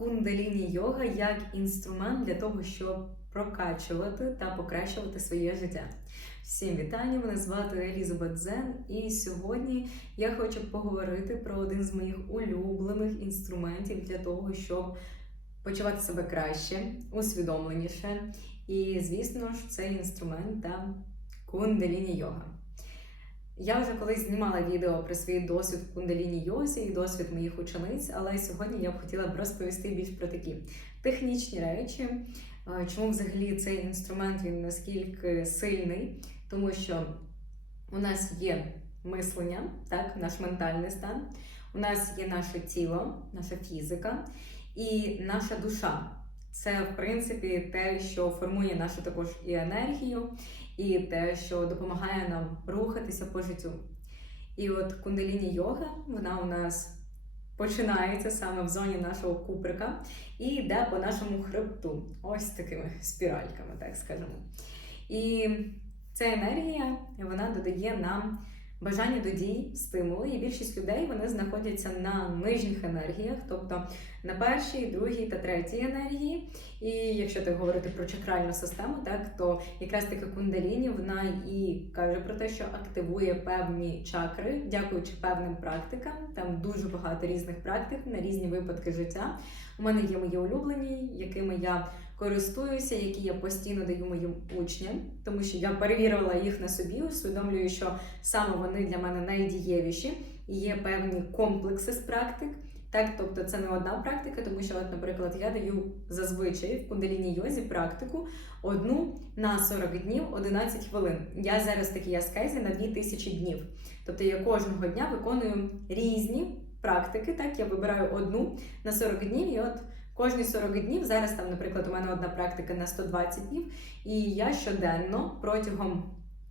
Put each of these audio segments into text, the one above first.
кундаліні йога як інструмент для того, щоб прокачувати та покращувати своє життя. Всім вітання! Мене звати Елізабет Зен, і сьогодні я хочу поговорити про один з моїх улюблених інструментів для того, щоб почувати себе краще, усвідомленіше. І, звісно ж, цей інструмент та кундаліні йога. Я вже колись знімала відео про свій досвід в кундаліні йозі і досвід моїх учениць, але сьогодні я б хотіла б розповісти більш про такі технічні речі. Е, Чому взагалі цей інструмент він наскільки сильний? Тому що у нас є мислення, так, наш ментальний стан, у нас є наше тіло, наша фізика і наша душа. Це, в принципі, те, що формує нашу також і енергію, і те, що допомагає нам рухатися по життю. І от кундаліні йога, вона у нас починається саме в зоні нашого куприка і йде по нашому хребту, ось такими спіральками, так скажемо. І ця енергія вона додає нам бажання до дій, стимули. І більшість людей вони знаходяться на нижніх енергіях, тобто на першій, другій та третій енергії. І якщо так говорити про чакральну систему, так то якраз таки кундаліні вона і каже про те, що активує певні чакри, дякуючи певним практикам. Там дуже багато різних практик на різні випадки життя. У мене є мої улюблені, якими я користуюся, які я постійно даю моїм учням, тому що я перевірила їх на собі, усвідомлюю, що саме вони для мене найдієвіші і є певні комплекси з практик. Так, тобто це не одна практика, тому що, от, наприклад, я даю зазвичай в кундаліні йозі практику одну на 40 днів 11 хвилин. Я зараз в такій аскезі на 2000 днів. Тобто я кожного дня виконую різні практики. Так, я вибираю одну на 40 днів, і от кожні 40 днів зараз там, наприклад, у мене одна практика на 120 днів, і я щоденно протягом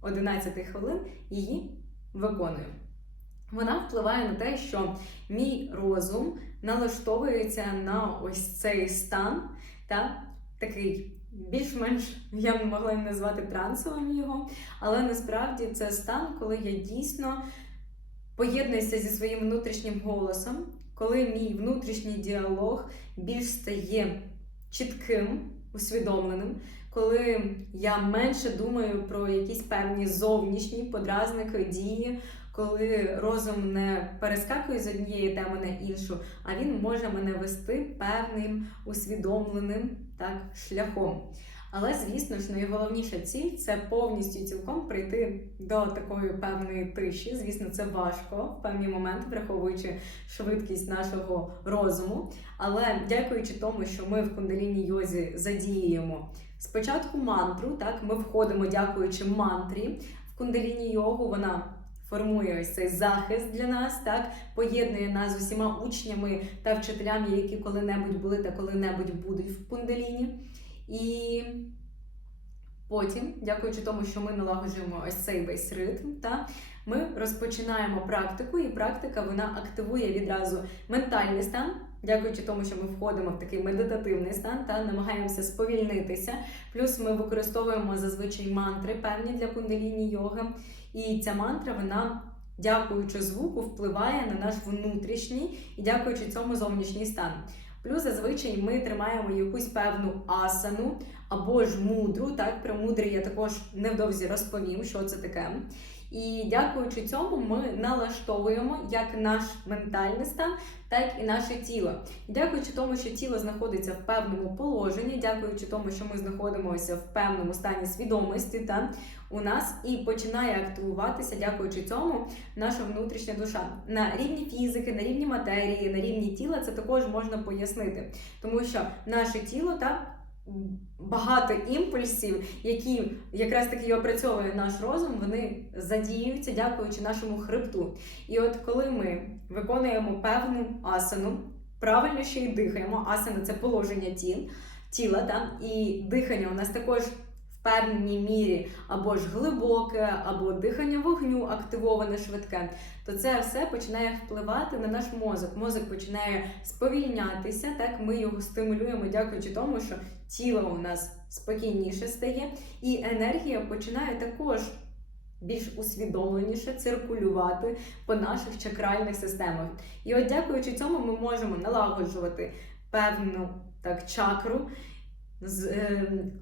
11 хвилин її виконую. Вона впливає на те, що мій розум налаштовується на ось цей стан, та такий більш-менш я б могла назвати трансовим його, але насправді це стан, коли я дійсно поєднуюся зі своїм внутрішнім голосом, коли мій внутрішній діалог більш стає чітким, усвідомленим, коли я менше думаю про якісь певні зовнішні подразники, дії коли розум не перескакує з однієї теми на іншу, а він може мене вести певним усвідомленим так, шляхом. Але, звісно ж, найголовніша ціль це повністю цілком прийти до такої певної тиші. Звісно, це важко в певні моменти, враховуючи швидкість нашого розуму. Але дякуючи тому, що ми в кундаліні йозі задіємо спочатку мантру, так ми входимо, дякуючи мантрі в кундаліні йогу. Вона формує ось цей захист для нас, так поєднує нас з усіма учнями та вчителями, які коли-небудь були та коли-небудь будуть в кундаліні. І потім, дякуючи тому, що ми налагоджуємо ось цей весь ритм, та ми розпочинаємо практику, і практика вона активує відразу ментальний стан. Дякуючи тому, що ми входимо в такий медитативний стан та намагаємося сповільнитися. Плюс ми використовуємо зазвичай мантри певні для кундаліні йоги. І ця мантра, вона, дякуючи звуку, впливає на наш внутрішній і дякуючи цьому зовнішній стан. Плюс зазвичай ми тримаємо якусь певну асану або ж мудру. Так, про мудрі я також невдовзі розповім, що це таке. І дякуючи цьому, ми налаштовуємо як наш ментальний стан, так і наше тіло. І дякуючи тому, що тіло знаходиться в певному положенні, дякуючи тому, що ми знаходимося в певному стані свідомості, та у нас і починає активуватися, дякуючи цьому, наша внутрішня душа на рівні фізики, на рівні матерії, на рівні тіла це також можна пояснити, тому що наше тіло та багато імпульсів, які якраз таки опрацьовує наш розум, вони задіюються, дякуючи нашому хребту. І от коли ми виконуємо певну асану, правильно ще й дихаємо, асана це положення тіл, тіла, та? і дихання у нас також. Певній мірі або ж глибоке, або дихання вогню активоване швидке, то це все починає впливати на наш мозок. Мозок починає сповільнятися. Так ми його стимулюємо, дякуючи тому, що тіло у нас спокійніше стає, і енергія починає також більш усвідомленіше циркулювати по наших чакральних системах. І от, дякуючи цьому, ми можемо налагоджувати певну так чакру,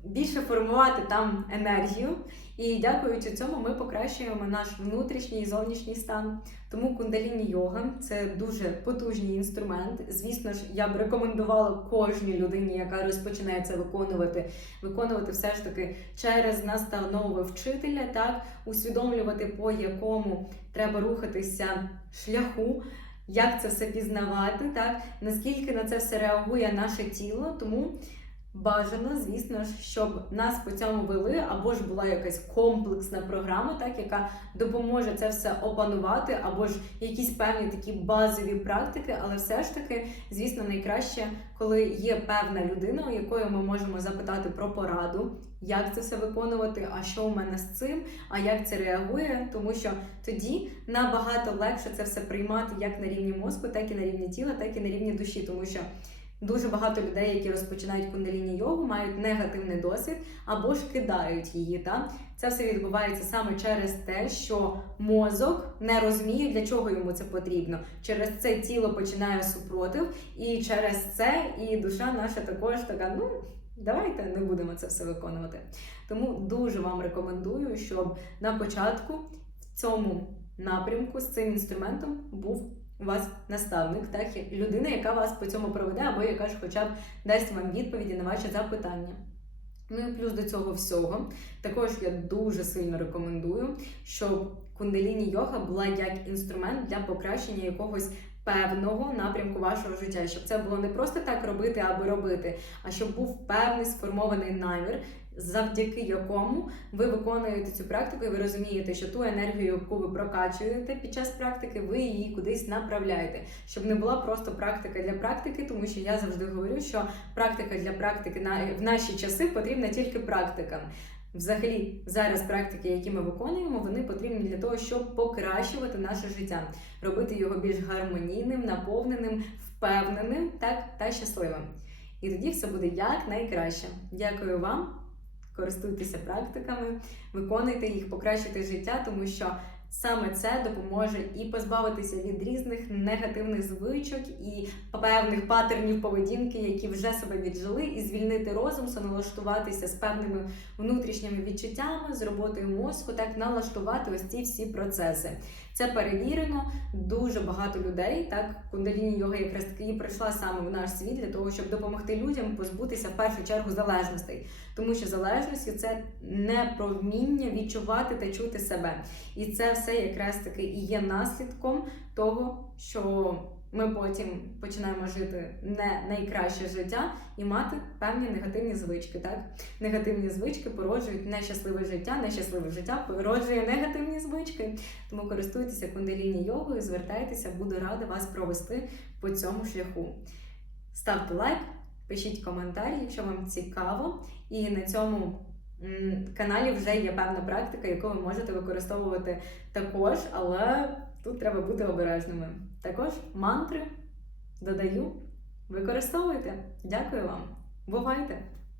більше формувати там енергію. І дякуючи цьому, ми покращуємо наш внутрішній і зовнішній стан. Тому кундаліні йога це дуже потужний інструмент. Звісно ж, я б рекомендувала кожній людині, яка розпочинає це виконувати, виконувати все ж таки через настанови вчителя, так усвідомлювати, по якому треба рухатися шляху. Як це все пізнавати, так наскільки на це все реагує наше тіло, тому Бажано, звісно ж, щоб нас по цьому вели, або ж була якась комплексна програма, так яка допоможе це все опанувати, або ж якісь певні такі базові практики. Але все ж таки, звісно, найкраще, коли є певна людина, у якої ми можемо запитати про пораду, як це все виконувати, а що у мене з цим, а як це реагує, тому що тоді набагато легше це все приймати як на рівні мозку, так і на рівні тіла, так і на рівні душі, тому що. Дуже багато людей, які розпочинають кундаліні йогу, мають негативний досвід або ж кидають її. Та це все відбувається саме через те, що мозок не розуміє, для чого йому це потрібно. Через це тіло починає супротив, і через це і душа наша також така. Ну давайте не будемо це все виконувати. Тому дуже вам рекомендую, щоб на початку в цьому напрямку з цим інструментом був у вас наставник, так людина, яка вас по цьому проведе, або яка ж хоча б дасть вам відповіді на ваші запитання. Ну і плюс до цього всього, також я дуже сильно рекомендую, щоб кундаліні йога була як інструмент для покращення якогось певного напрямку вашого життя, щоб це було не просто так робити, аби робити, а щоб був певний сформований намір, завдяки якому ви виконуєте цю практику, і ви розумієте, що ту енергію, яку ви прокачуєте під час практики, ви її кудись направляєте, щоб не була просто практика для практики, тому що я завжди говорю, що практика для практики в наші часи потрібна тільки практикам. Взагалі, зараз практики, які ми виконуємо, вони потрібні для того, щоб покращувати наше життя, робити його більш гармонійним, наповненим, впевненим, так та щасливим. І тоді все буде як найкраще. Дякую вам користуйтеся практиками, виконуйте їх, покращуйте життя, тому що саме це допоможе і позбавитися від різних негативних звичок і певних патернів поведінки, які вже себе віджили, і звільнити розум, соналаштуватися з певними внутрішніми відчуттями, з роботою мозку, так налаштувати ось ці всі процеси. Це перевірено. Дуже багато людей, так кундаліні йога якраз таки і прийшла саме в наш світ для того, щоб допомогти людям позбутися в першу чергу залежностей, тому що залежності це не про вміння відчувати та чути себе, і це все якраз таки і є наслідком того, що ми потім починаємо жити не найкраще життя і мати певні негативні звички. Так, негативні звички породжують нещасливе життя, нещасливе життя породжує негативні звички. Тому користуйтеся кундаліні йогою, звертайтеся, буду рада вас провести по цьому шляху. Ставте лайк, пишіть коментарі, якщо вам цікаво, і на цьому. Каналі вже є певна практика, яку ви можете використовувати також, але тут треба бути обережними. Також мантри додаю, використовуйте. Дякую вам. Бувайте!